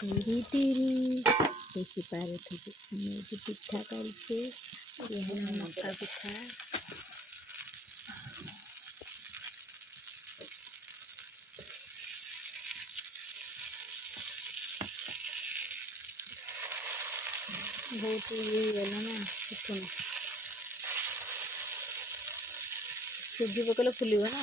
तिरी तिरी देखी पारे थे मैं पिठा करके ये है मक्का पिठा। बहुत ये गला ना सुजी पकड़े फुल ना।